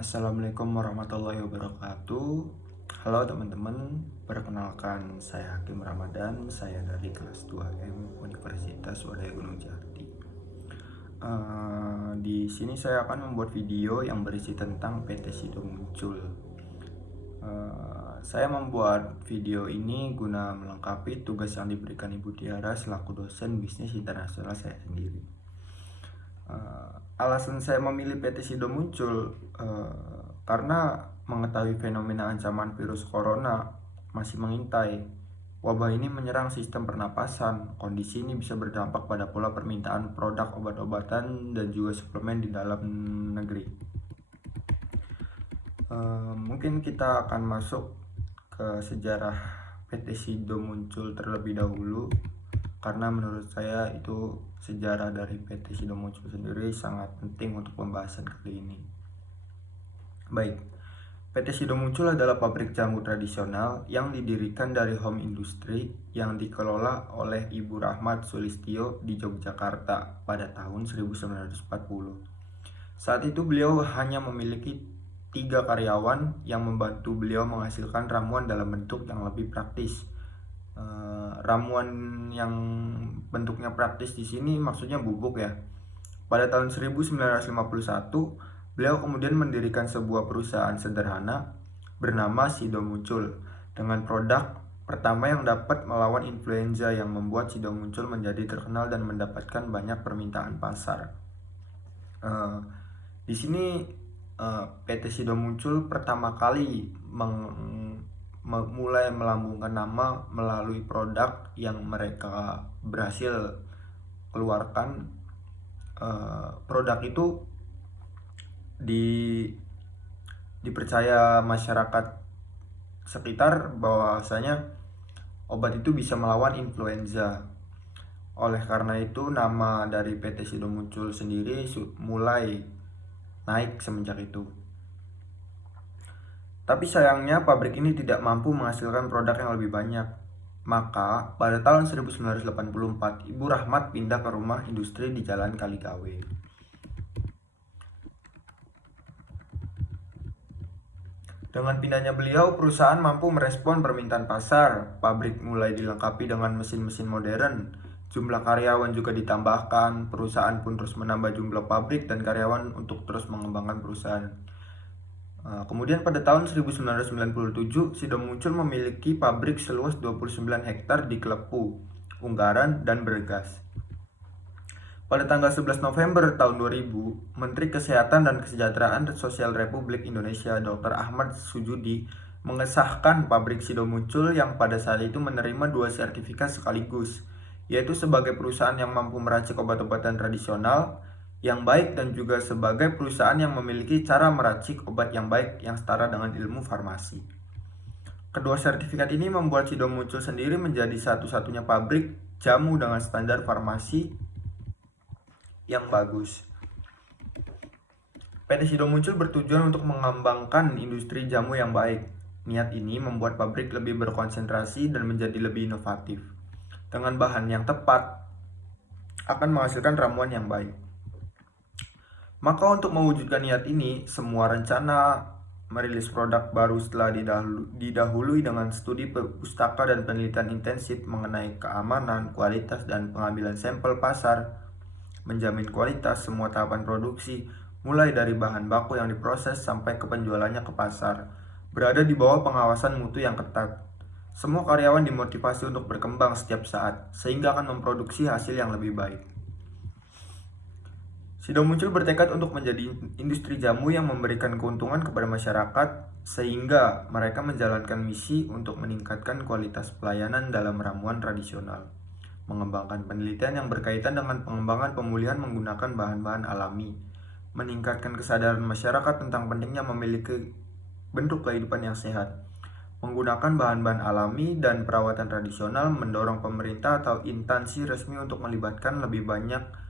Assalamualaikum warahmatullahi wabarakatuh. Halo teman-teman, perkenalkan saya Hakim Ramadan, saya dari kelas 2M Universitas Wadaya Gunung Jati. Di sini saya akan membuat video yang berisi tentang PT Sido Muncul. Saya membuat video ini guna melengkapi tugas yang diberikan Ibu Tiara selaku dosen bisnis internasional saya sendiri. Alasan saya memilih PT Sido Muncul karena mengetahui fenomena ancaman virus corona masih mengintai. Wabah ini menyerang sistem pernapasan. Kondisi ini bisa berdampak pada pola permintaan produk obat-obatan dan juga suplemen di dalam negeri. Mungkin kita akan masuk ke sejarah PT Sido Muncul terlebih dahulu, karena menurut saya itu sejarah dari PT Sido Muncul sendiri sangat penting untuk pembahasan kali ini. Baik, PT Sido Muncul adalah pabrik jamu tradisional yang didirikan dari home industry yang dikelola oleh Ibu Rahmat Sulistyo di Yogyakarta pada tahun 1940. Saat itu beliau hanya memiliki 3 karyawan yang membantu beliau menghasilkan ramuan dalam bentuk yang lebih praktis. Ramuan yang bentuknya praktis di sini maksudnya bubuk ya. Pada tahun 1951, beliau kemudian mendirikan sebuah perusahaan sederhana bernama Sido Muncul dengan produk pertama yang dapat melawan influenza yang membuat Sido Muncul menjadi terkenal dan mendapatkan banyak permintaan pasar. Di sini PT Sido Muncul pertama kali mulai melambungkan nama melalui produk yang mereka berhasil keluarkan. Produk itu dipercaya masyarakat sekitar bahwasanya obat itu bisa melawan influenza. Oleh karena itu nama dari PT Sido Muncul sendiri mulai naik semenjak itu. Tapi sayangnya pabrik ini tidak mampu menghasilkan produk yang lebih banyak. Maka pada tahun 1984 Ibu Rahmat pindah ke rumah industri di Jalan Kaligawe. Dengan pindahnya beliau, perusahaan mampu merespon permintaan pasar. Pabrik mulai dilengkapi dengan mesin-mesin modern. Jumlah karyawan juga ditambahkan. Perusahaan pun terus menambah jumlah pabrik dan karyawan untuk terus mengembangkan perusahaan. Kemudian pada tahun 1997, Sido Muncul memiliki pabrik seluas 29 hektar di Klepu, Unggaran, dan Bergas. Pada tanggal 11 November tahun 2000, Menteri Kesehatan dan Kesejahteraan Sosial Republik Indonesia Dr. Ahmad Sujudi mengesahkan pabrik Sido Muncul yang pada saat itu menerima 2 sertifikat sekaligus, yaitu sebagai perusahaan yang mampu meracik obat-obatan tradisional yang baik dan juga sebagai perusahaan yang memiliki cara meracik obat yang baik yang setara dengan ilmu farmasi. Kedua sertifikat ini membuat Sido Muncul sendiri menjadi satu-satunya pabrik jamu dengan standar farmasi yang bagus. PT Sido Muncul bertujuan untuk mengembangkan industri jamu yang baik. Niat ini membuat pabrik lebih berkonsentrasi dan menjadi lebih inovatif. Dengan bahan yang tepat, akan menghasilkan ramuan yang baik. Maka untuk mewujudkan niat ini, semua rencana merilis produk baru setelah didahului dengan studi pustaka dan penelitian intensif mengenai keamanan, kualitas, dan pengambilan sampel pasar, menjamin kualitas semua tahapan produksi, mulai dari bahan baku yang diproses sampai ke penjualannya ke pasar, berada di bawah pengawasan mutu yang ketat. Semua karyawan dimotivasi untuk berkembang setiap saat, sehingga akan memproduksi hasil yang lebih baik. Sido Muncul bertekad untuk menjadi industri jamu yang memberikan keuntungan kepada masyarakat, sehingga mereka menjalankan misi untuk meningkatkan kualitas pelayanan dalam ramuan tradisional, mengembangkan penelitian yang berkaitan dengan pengembangan pemulihan menggunakan bahan-bahan alami, meningkatkan kesadaran masyarakat tentang pentingnya memiliki bentuk kehidupan yang sehat, menggunakan bahan-bahan alami dan perawatan tradisional, mendorong pemerintah atau instansi resmi untuk melibatkan lebih banyak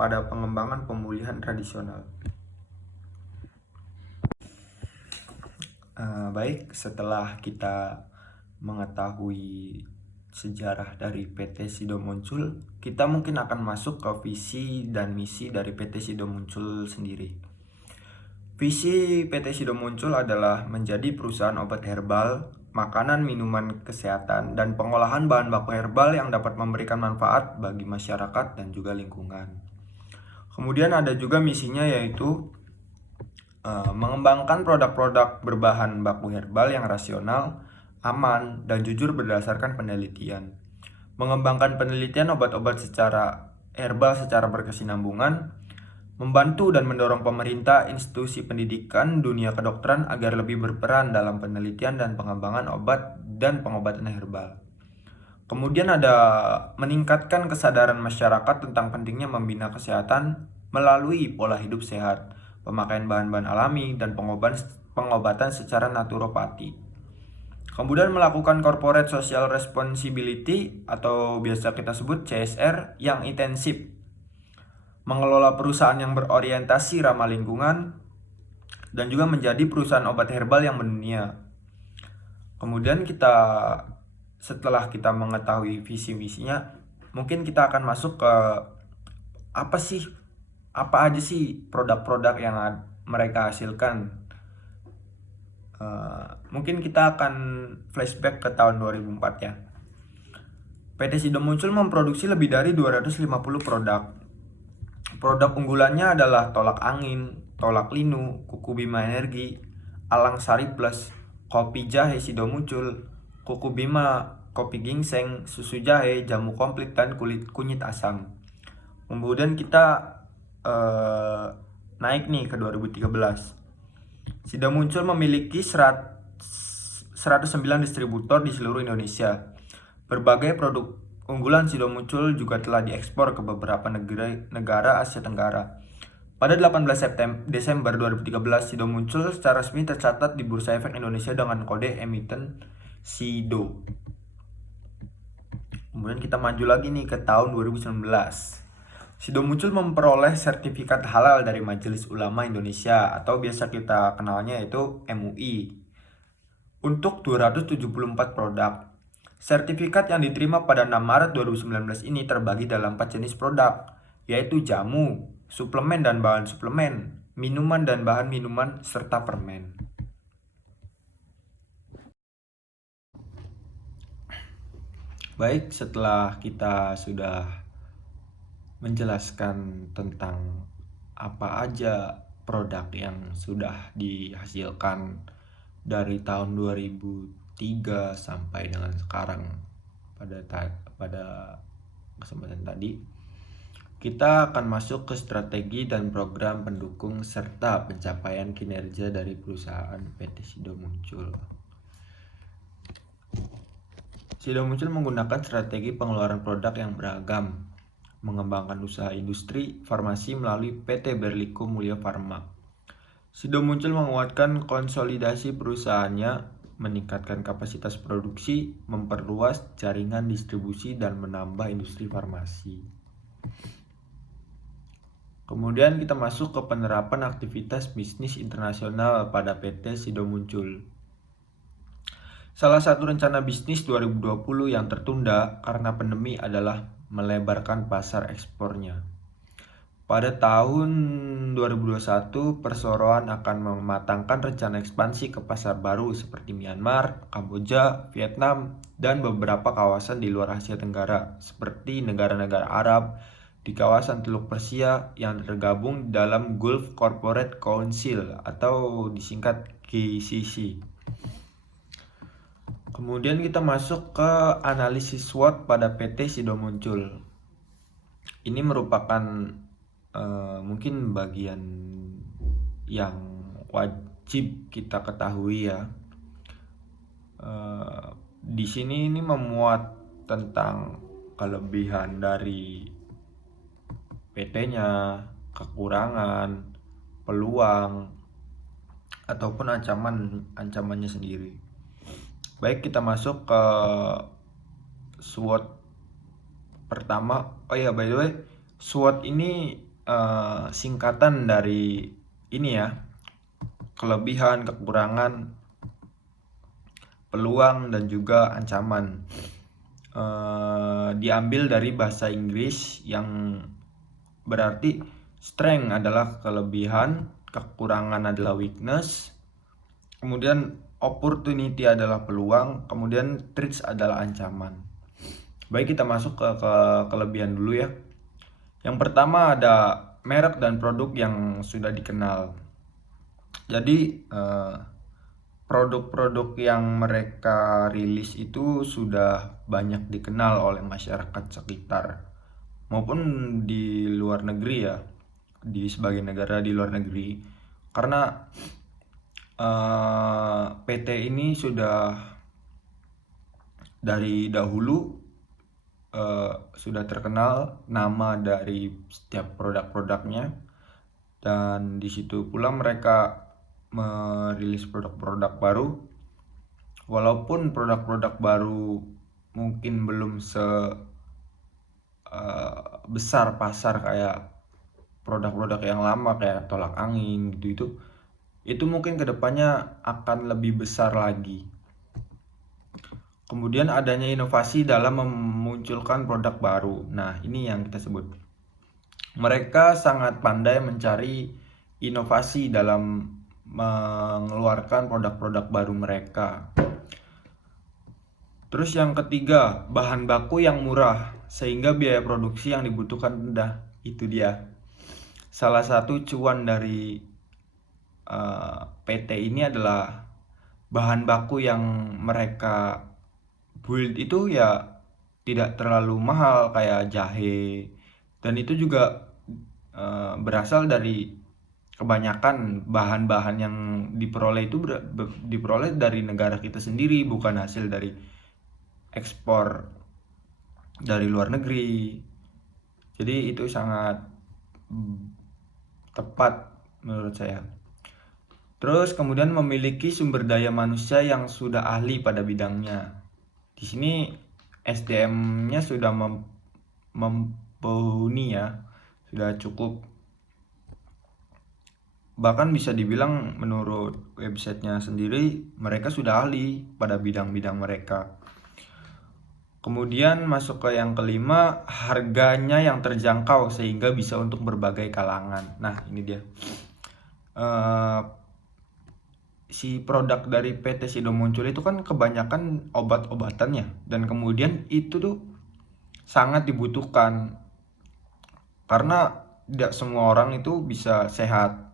pada pengembangan pemulihan tradisional. Baik, setelah kita mengetahui sejarah dari PT Sido Muncul, kita mungkin akan masuk ke visi dan misi dari PT Sido Muncul sendiri. Visi PT Sido Muncul adalah menjadi perusahaan obat herbal, makanan, minuman kesehatan, dan pengolahan bahan baku herbal yang dapat memberikan manfaat bagi masyarakat dan juga lingkungan. Kemudian ada juga misinya yaitu mengembangkan produk-produk berbahan baku herbal yang rasional, aman, dan jujur berdasarkan penelitian. Mengembangkan penelitian obat-obat secara herbal secara berkesinambungan, membantu dan mendorong pemerintah, institusi pendidikan, dunia kedokteran agar lebih berperan dalam penelitian dan pengembangan obat dan pengobatan herbal. Kemudian ada meningkatkan kesadaran masyarakat tentang pentingnya membina kesehatan melalui pola hidup sehat, pemakaian bahan-bahan alami, dan pengobatan secara naturopati. Kemudian melakukan corporate social responsibility atau biasa kita sebut CSR yang intensif. Mengelola perusahaan yang berorientasi ramah lingkungan dan juga menjadi perusahaan obat herbal yang mendunia. Kemudian setelah kita mengetahui visi-misinya, mungkin kita akan masuk ke apa aja sih produk-produk yang mereka hasilkan. Mungkin kita akan flashback ke tahun 2004 ya. PT Sido Muncul memproduksi lebih dari 250 produk. Produk unggulannya adalah tolak angin, tolak linu, kuku Bima Energi, Alang Sari Plus, kopi jahe Sido Muncul, kuku Bima, kopi ginseng, susu jahe, jamu komplit, dan kunyit asam. Kemudian kita naik nih ke 2013. Sido Muncul memiliki 109 distributor di seluruh Indonesia. Berbagai produk unggulan Sido Muncul juga telah diekspor ke beberapa negara Asia Tenggara. Pada 18 Desember 2013, Sido Muncul secara resmi tercatat di Bursa Efek Indonesia dengan kode emiten SIDO. Kemudian kita maju lagi nih ke tahun 2019. Sido Muncul memperoleh sertifikat halal dari Majelis Ulama Indonesia atau biasa kita kenalnya yaitu MUI untuk 274 produk. Sertifikat yang diterima pada 6 Maret 2019 ini terbagi dalam 4 jenis produk, yaitu jamu, suplemen dan bahan suplemen, minuman dan bahan minuman, serta permen. Baik, setelah kita sudah menjelaskan tentang apa aja produk yang sudah dihasilkan dari tahun 2003 sampai dengan sekarang pada kesempatan tadi, kita akan masuk ke strategi dan program pendukung serta pencapaian kinerja dari perusahaan PT Sido Muncul. Sido Muncul menggunakan strategi pengeluaran produk yang beragam, mengembangkan usaha industri farmasi melalui PT Berlico Mulia Farma. Sido Muncul menguatkan konsolidasi perusahaannya, meningkatkan kapasitas produksi, memperluas jaringan distribusi, dan menambah industri farmasi. Kemudian kita masuk ke penerapan aktivitas bisnis internasional pada PT Sido Muncul. Salah satu rencana bisnis 2020 yang tertunda karena pandemi adalah melebarkan pasar ekspornya. Pada tahun 2021, perseroan akan mematangkan rencana ekspansi ke pasar baru seperti Myanmar, Kamboja, Vietnam, dan beberapa kawasan di luar Asia Tenggara seperti negara-negara Arab di kawasan Teluk Persia yang tergabung dalam Gulf Corporate Council atau disingkat GCC. Kemudian kita masuk ke analisis SWOT pada PT Sido Muncul. Ini merupakan mungkin bagian yang wajib kita ketahui ya. Di sini ini memuat tentang kelebihan dari PT-nya, kekurangan, peluang, ataupun ancamannya sendiri. Baik, kita masuk ke SWOT pertama. Oh ya, by the way, SWOT ini singkatan dari ini ya, kelebihan, kekurangan, peluang, dan juga ancaman. Diambil dari bahasa Inggris yang berarti strength adalah kelebihan, kekurangan adalah weakness, kemudian opportunity adalah peluang, kemudian threats adalah ancaman. Baik, kita masuk ke kelebihan dulu ya. Yang pertama ada merek dan produk yang sudah dikenal. Jadi produk-produk yang mereka rilis itu sudah banyak dikenal oleh masyarakat sekitar maupun di luar negeri ya, di sebagian negara di luar negeri. Karena PT ini sudah dari dahulu sudah terkenal nama dari setiap produk-produknya, dan di situ pula mereka merilis produk-produk baru. Walaupun produk-produk baru mungkin belum besar pasar kayak produk-produk yang lama kayak tolak angin gitu, itu mungkin kedepannya akan lebih besar lagi. Kemudian adanya inovasi dalam memunculkan produk baru. Nah, ini yang kita sebut. Mereka sangat pandai mencari inovasi dalam mengeluarkan produk-produk baru mereka. Terus yang ketiga, bahan baku yang murah sehingga biaya produksi yang dibutuhkan rendah. Itu dia. Salah satu cuan dari PT ini adalah bahan baku yang mereka build itu ya tidak terlalu mahal kayak jahe, dan itu juga berasal dari kebanyakan bahan-bahan yang diperoleh itu diperoleh dari negara kita sendiri, bukan hasil dari ekspor dari luar negeri. Jadi itu sangat tepat menurut saya. Terus kemudian memiliki sumber daya manusia yang sudah ahli pada bidangnya. Di sini SDM-nya sudah mumpuni ya, sudah cukup. Bahkan bisa dibilang menurut websitenya sendiri mereka sudah ahli pada bidang-bidang mereka. Kemudian masuk ke yang kelima, harganya yang terjangkau sehingga bisa untuk berbagai kalangan. Nah, ini dia. Si produk dari PT Sido Muncul itu kan kebanyakan obat-obatannya, dan kemudian itu tuh sangat dibutuhkan karena tidak semua orang itu bisa sehat.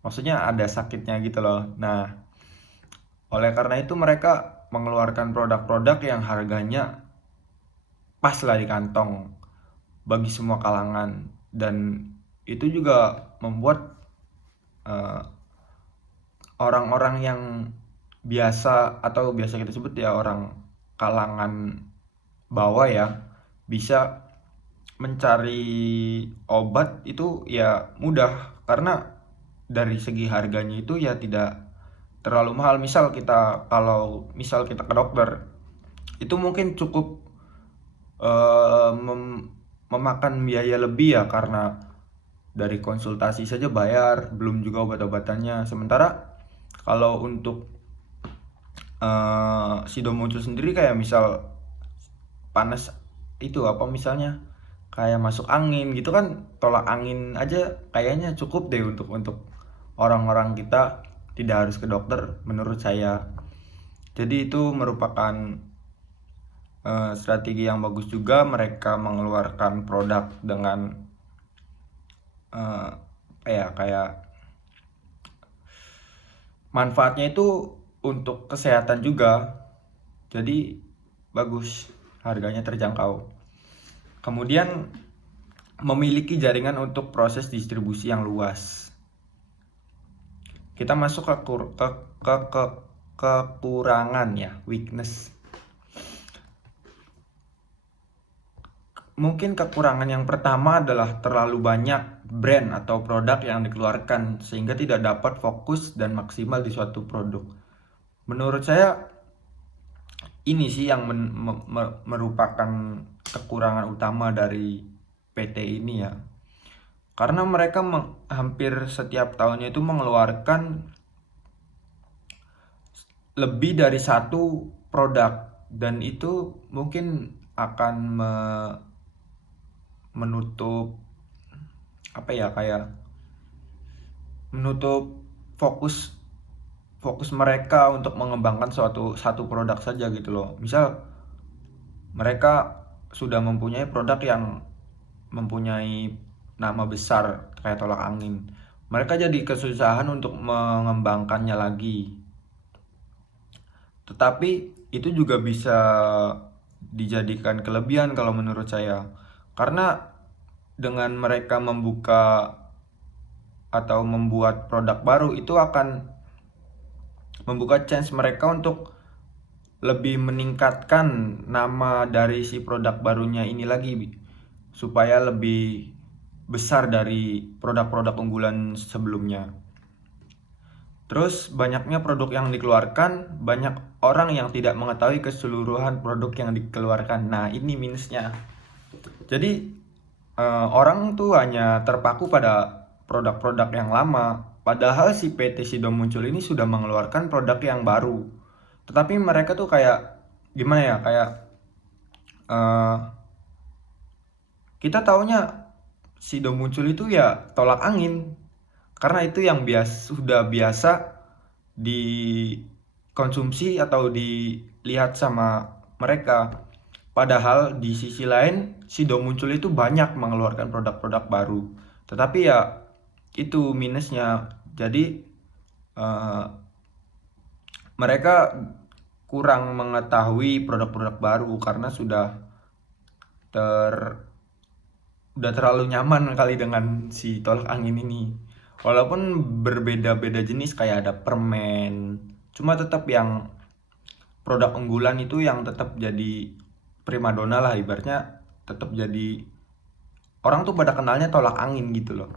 Maksudnya ada sakitnya gitu loh. Nah, oleh karena itu mereka mengeluarkan produk-produk yang harganya pas lah di kantong bagi semua kalangan, dan itu juga membuat orang-orang yang biasa atau biasa kita sebut ya orang kalangan bawah ya bisa mencari obat itu ya mudah, karena dari segi harganya itu ya tidak terlalu mahal. Kalau misal kita ke dokter itu mungkin cukup memakan biaya lebih ya, karena dari konsultasi saja bayar, belum juga obat-obatannya. Sementara kalau untuk Sido Muncul sendiri kayak misal panas itu apa misalnya kayak masuk angin gitu kan, tolak angin aja kayaknya cukup deh untuk orang-orang kita, tidak harus ke dokter menurut saya. Jadi itu merupakan strategi yang bagus juga mereka mengeluarkan produk dengan kayak manfaatnya itu untuk kesehatan juga. Jadi bagus, harganya terjangkau. Kemudian memiliki jaringan untuk proses distribusi yang luas. Kita masuk ke kekurangan ya, weakness. Mungkin kekurangan yang pertama adalah terlalu banyak brand atau produk yang dikeluarkan sehingga tidak dapat fokus dan maksimal di suatu produk. Menurut saya ini sih yang merupakan kekurangan utama dari PT ini ya. Karena mereka hampir setiap tahunnya itu mengeluarkan lebih dari satu produk, dan itu mungkin akan menutup apa ya, kayak menutup fokus fokus mereka untuk mengembangkan satu produk saja gitu loh. Misal mereka sudah mempunyai produk yang mempunyai nama besar kayak tolak angin. Mereka jadi kesusahan untuk mengembangkannya lagi. Tetapi itu juga bisa dijadikan kelebihan kalau menurut saya. Karena dengan mereka membuka atau membuat produk baru itu akan membuka chance mereka untuk lebih meningkatkan nama dari si produk barunya ini lagi supaya lebih besar dari produk-produk unggulan sebelumnya. Terus banyaknya produk yang dikeluarkan, banyak orang yang tidak mengetahui keseluruhan produk yang dikeluarkan. Nah, ini minusnya. Jadi orang tuh hanya terpaku pada produk-produk yang lama. Padahal si PT Sido Muncul ini sudah mengeluarkan produk yang baru. Tetapi mereka tuh kayak gimana ya? Kayak eh, kita taunya Sido Muncul itu ya tolak angin. Karena itu yang sudah biasa dikonsumsi atau dilihat sama mereka. Padahal di sisi lain Sido Muncul itu banyak mengeluarkan produk-produk baru. Tetapi ya itu minusnya. Jadi eh, mereka kurang mengetahui produk-produk baru karena ter udah terlalu nyaman kali dengan si tolak angin ini. Walaupun berbeda-beda jenis kayak ada permen, cuma tetap yang produk unggulan itu yang tetap jadi primadona lah, ibaratnya tetap jadi orang tuh pada kenalnya tolak angin gitu loh.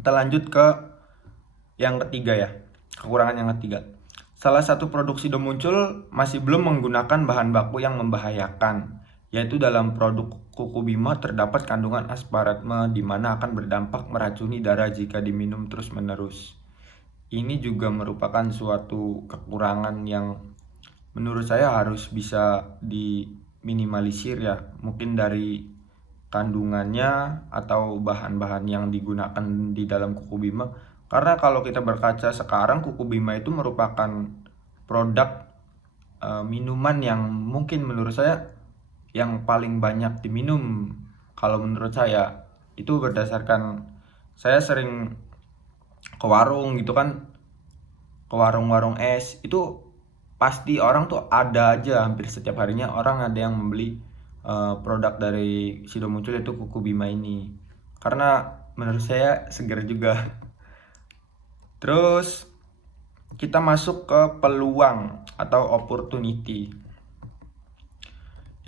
Kita lanjut ke yang ketiga ya, kekurangan yang ketiga. Salah satu produk Sido Muncul masih belum menggunakan bahan baku yang membahayakan, yaitu dalam produk Kuku Bima terdapat kandungan aspartame di mana akan berdampak meracuni darah jika diminum terus-menerus. Ini juga merupakan suatu kekurangan yang menurut saya harus bisa diminimalisir ya, mungkin dari kandungannya atau bahan-bahan yang digunakan di dalam Kuku Bima. Karena kalau kita berkaca sekarang, Kuku Bima itu merupakan produk minuman yang mungkin menurut saya yang paling banyak diminum. Kalau menurut saya itu berdasarkan saya sering ke warung gitu kan, ke warung-warung es itu pasti orang tuh ada aja, hampir setiap harinya orang ada yang membeli produk dari Sido Muncul itu Kuku Bima ini, karena menurut saya segar juga. Terus kita masuk ke peluang atau opportunity.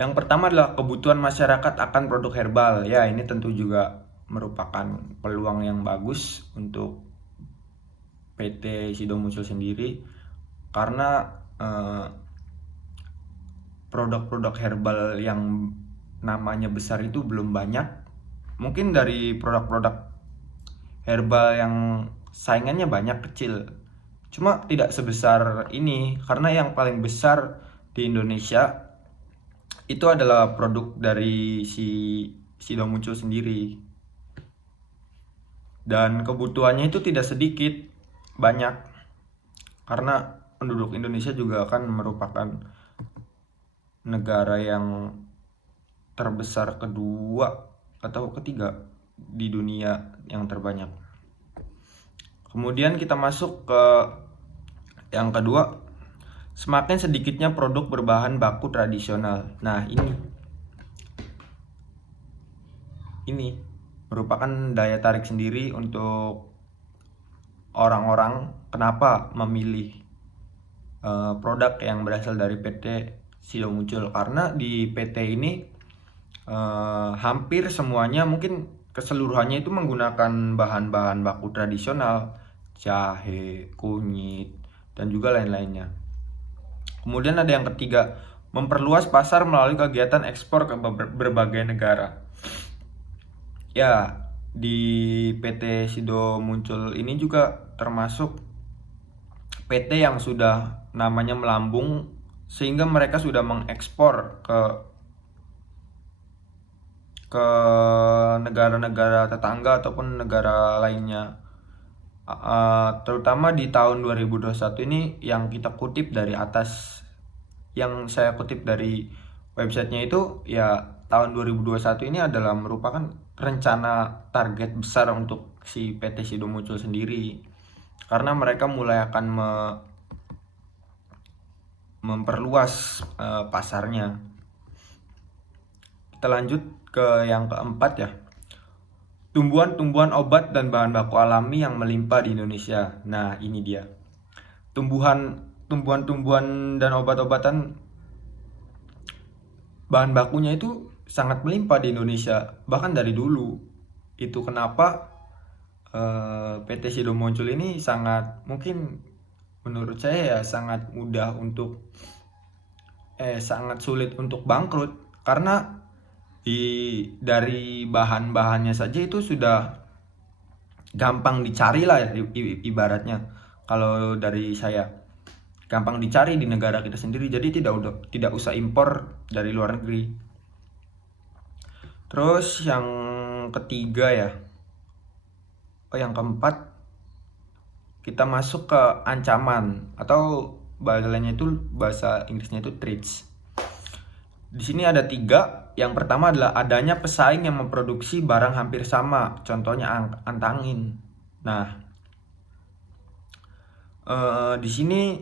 Yang pertama adalah kebutuhan masyarakat akan produk herbal. Ya, ini tentu juga merupakan peluang yang bagus untuk PT Sido Muncul sendiri, karena produk-produk herbal yang namanya besar itu belum banyak. Mungkin dari produk-produk herbal yang saingannya banyak kecil, cuma tidak sebesar ini, karena yang paling besar di Indonesia itu adalah produk dari si Sido Muncul sendiri. Dan kebutuhannya itu tidak sedikit, banyak. Karena penduduk Indonesia juga akan merupakan negara yang terbesar kedua atau ketiga di dunia yang terbanyak. Kemudian kita masuk ke yang kedua, semakin sedikitnya produk berbahan baku tradisional. Nah, ini merupakan daya tarik sendiri untuk orang-orang kenapa memilih produk yang berasal dari PT Sido Muncul, karena di PT ini hampir semuanya, mungkin keseluruhannya itu menggunakan bahan-bahan baku tradisional, jahe, kunyit, dan juga lain-lainnya. Kemudian ada yang ketiga, memperluas pasar melalui kegiatan ekspor ke berbagai negara. Ya, di PT Sido Muncul ini juga termasuk PT yang sudah namanya melambung, sehingga mereka sudah mengekspor ke negara-negara tetangga ataupun negara lainnya. terutama di tahun 2021 ini yang kita kutip dari atas, yang saya kutip dari websitenya itu ya, tahun 2021 ini adalah merupakan rencana target besar untuk si PT Sido Muncul sendiri, karena mereka mulai akan memperluas pasarnya. Kita lanjut ke yang keempat ya, tumbuhan-tumbuhan obat dan bahan baku alami yang melimpah di Indonesia. Nah, ini dia. Tumbuhan-tumbuhan dan obat-obatan bahan bakunya itu sangat melimpah di Indonesia, bahkan dari dulu. Itu kenapa PT Sido Muncul ini sangat, mungkin menurut saya ya, sangat mudah untuk sangat sulit untuk bangkrut, karena dari bahan-bahannya saja itu sudah gampang dicari lah ya, ibaratnya kalau dari saya, gampang dicari di negara kita sendiri, jadi tidak usah impor dari luar negeri. Terus yang ketiga ya, yang keempat, kita masuk ke ancaman, atau bahasa Inggrisnya itu threats. Di sini ada 3. Yang pertama adalah adanya pesaing yang memproduksi barang hampir sama, contohnya antangin. Nah, di sini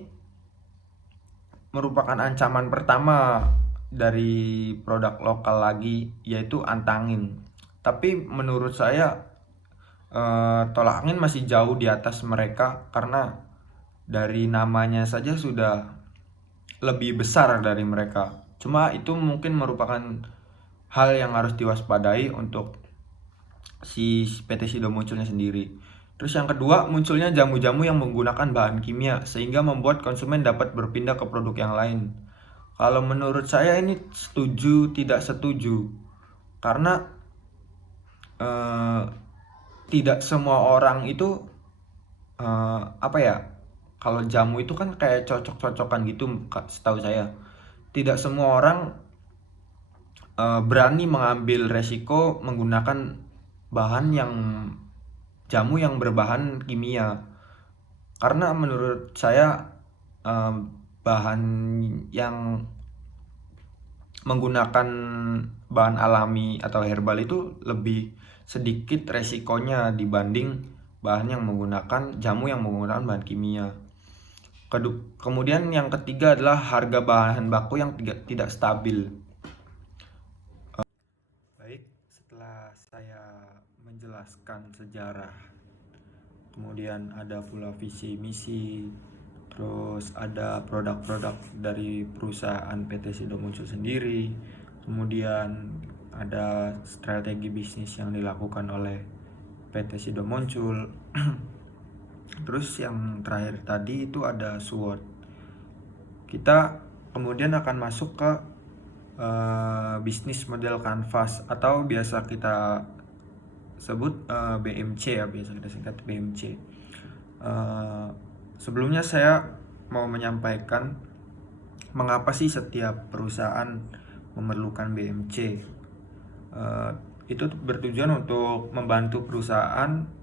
merupakan ancaman pertama dari produk lokal lagi, yaitu antangin. Tapi menurut saya tolak angin masih jauh di atas mereka, karena dari namanya saja sudah lebih besar dari mereka. Cuma itu mungkin merupakan hal yang harus diwaspadai untuk si PT Sido Munculnya sendiri. Terus yang kedua, munculnya jamu-jamu yang menggunakan bahan kimia sehingga membuat konsumen dapat berpindah ke produk yang lain. Kalau menurut saya ini setuju tidak setuju, karena tidak semua orang itu kalau jamu itu kan kayak cocok-cocokan gitu, setahu saya. Tidak semua orang berani mengambil resiko menggunakan jamu yang berbahan kimia, karena menurut saya bahan yang menggunakan bahan alami atau herbal itu lebih sedikit resikonya dibanding bahan yang menggunakan jamu yang menggunakan bahan kimia. Kemudian yang ketiga adalah harga bahan baku yang tidak stabil. Baik, setelah saya menjelaskan sejarah, kemudian ada pula visi misi, terus ada produk-produk dari perusahaan PT Sido Muncul sendiri, kemudian ada strategi bisnis yang dilakukan oleh PT Sido Muncul. Terus yang terakhir tadi itu ada SWOT. Kita kemudian akan masuk ke bisnis model canvas, atau biasa kita sebut BMC ya, biasa kita singkat BMC. Sebelumnya saya mau menyampaikan mengapa sih setiap perusahaan memerlukan BMC. Itu bertujuan untuk membantu perusahaan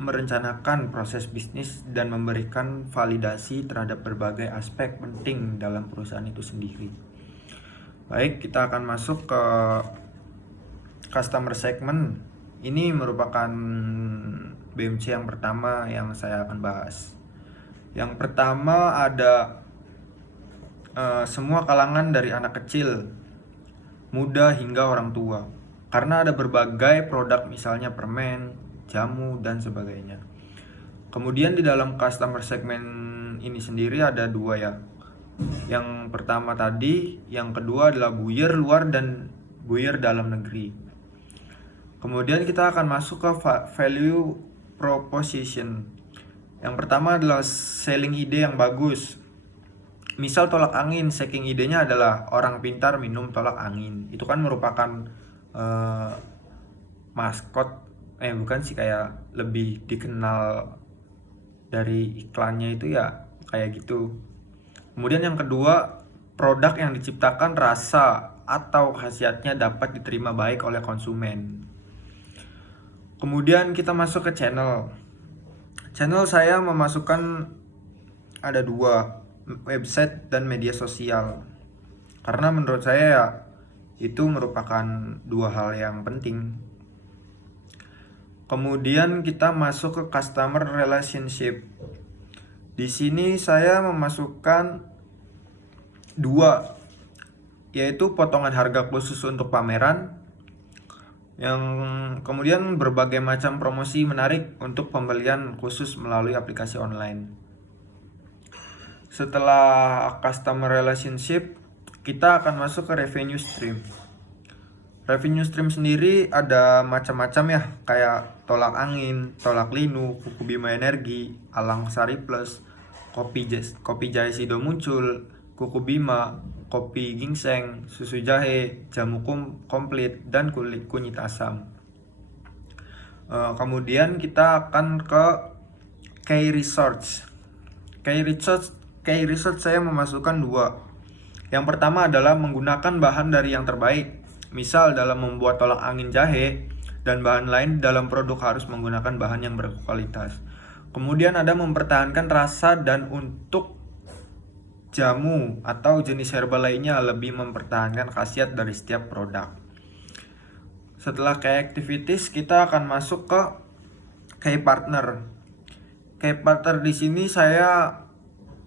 merencanakan proses bisnis dan memberikan validasi terhadap berbagai aspek penting dalam perusahaan itu sendiri. Baik, kita akan masuk ke customer segment. Ini merupakan BMC yang pertama yang saya akan bahas. Yang pertama ada semua kalangan dari anak kecil, muda hingga orang tua. Karena ada berbagai produk, misalnya permen, jamu, dan sebagainya. Kemudian di dalam customer segment ini sendiri ada 2 ya. Yang pertama tadi, yang kedua adalah buyer luar dan buyer dalam negeri. Kemudian kita akan masuk ke value proposition. Yang pertama adalah selling ide yang bagus. Misal tolak angin, saking idenya adalah orang pintar minum tolak angin. Itu kan merupakan maskot, bukan sih, kayak lebih dikenal dari iklannya itu ya, kayak gitu. Kemudian yang kedua, produk yang diciptakan rasa atau khasiatnya dapat diterima baik oleh konsumen. Kemudian kita masuk ke channel. Channel saya memasukkan ada 2, website dan media sosial. Karena menurut saya ya itu merupakan 2 hal yang penting. Kemudian kita masuk ke customer relationship. Di sini saya memasukkan 2, yaitu potongan harga khusus untuk pameran, yang kemudian berbagai macam promosi menarik untuk pembelian khusus melalui aplikasi online. Setelah customer relationship, kita akan masuk ke revenue stream. Revenue stream sendiri ada macam-macam ya, kayak tolak angin, tolak linu, kuku bima energi, alang sari plus, kopi jahe sido muncul, kuku bima, kopi ginseng, susu jahe, jamu komplit, dan kunyit asam. Kemudian kita akan ke key research. Key research saya memasukkan 2. Yang pertama adalah menggunakan bahan dari yang terbaik. Misal dalam membuat tolak angin jahe dan bahan lain dalam produk harus menggunakan bahan yang berkualitas. Kemudian ada mempertahankan rasa, dan untuk jamu atau jenis herbal lainnya lebih mempertahankan khasiat dari setiap produk. Setelah key activities, kita akan masuk ke key partner. Key partner di sini saya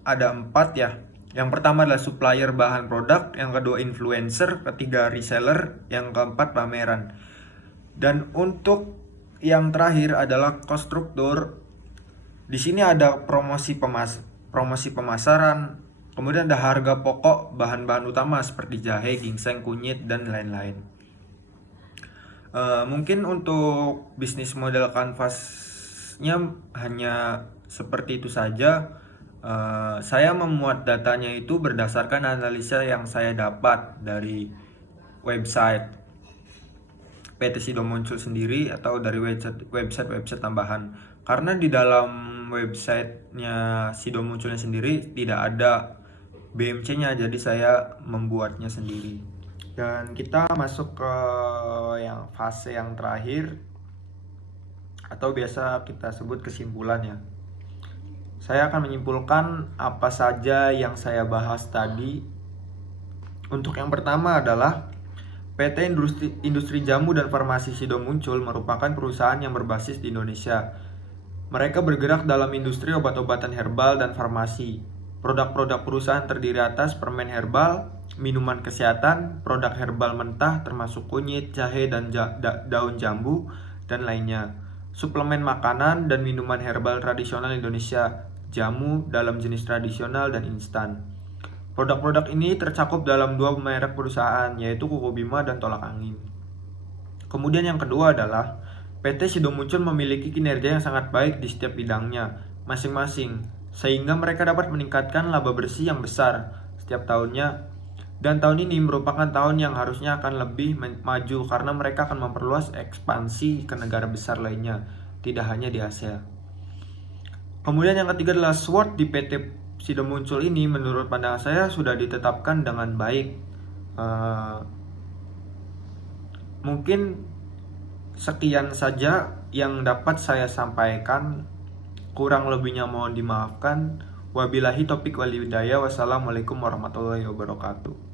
ada 4 ya. Yang pertama adalah supplier bahan produk, yang kedua influencer, ketiga reseller, yang keempat pameran. Dan untuk yang terakhir adalah konstruktur. Di sini ada promosi pemasaran, kemudian ada harga pokok bahan-bahan utama seperti jahe, ginseng, kunyit, dan lain-lain. Mungkin untuk bisnis model kanvasnya hanya seperti itu saja. Saya memuat datanya itu berdasarkan analisa yang saya dapat dari website PT Sido Muncul sendiri atau dari website tambahan. Karena di dalam websitenya Sido Munculnya sendiri tidak ada BMC-nya, jadi saya membuatnya sendiri. Dan kita masuk ke yang fase yang terakhir, atau biasa kita sebut kesimpulan ya. Saya akan menyimpulkan apa saja yang saya bahas tadi. Untuk yang pertama adalah PT Industri Jamu dan Farmasi Sido Muncul merupakan perusahaan yang berbasis di Indonesia. Mereka bergerak dalam industri obat-obatan herbal dan farmasi. Produk-produk perusahaan terdiri atas permen herbal, minuman kesehatan, produk herbal mentah termasuk kunyit, jahe, dan daun jambu, dan lainnya. Suplemen makanan dan minuman herbal tradisional Indonesia, jamu dalam jenis tradisional dan instan. Produk-produk ini tercakup dalam 2 merek perusahaan, yaitu Kuku Bima dan Tolak Angin. Kemudian yang kedua adalah PT Sido Muncul memiliki kinerja yang sangat baik di setiap bidangnya masing-masing, sehingga mereka dapat meningkatkan laba bersih yang besar setiap tahunnya. Dan tahun ini merupakan tahun yang harusnya akan lebih maju karena mereka akan memperluas ekspansi ke negara besar lainnya, tidak hanya di Asia. Kemudian yang ketiga adalah SWOT di PT Sido Muncul ini menurut pandangan saya sudah ditetapkan dengan baik. Mungkin sekian saja yang dapat saya sampaikan. Kurang lebihnya mohon dimaafkan. Wabillahi taufiq wal hidayah. Wassalamualaikum warahmatullahi wabarakatuh.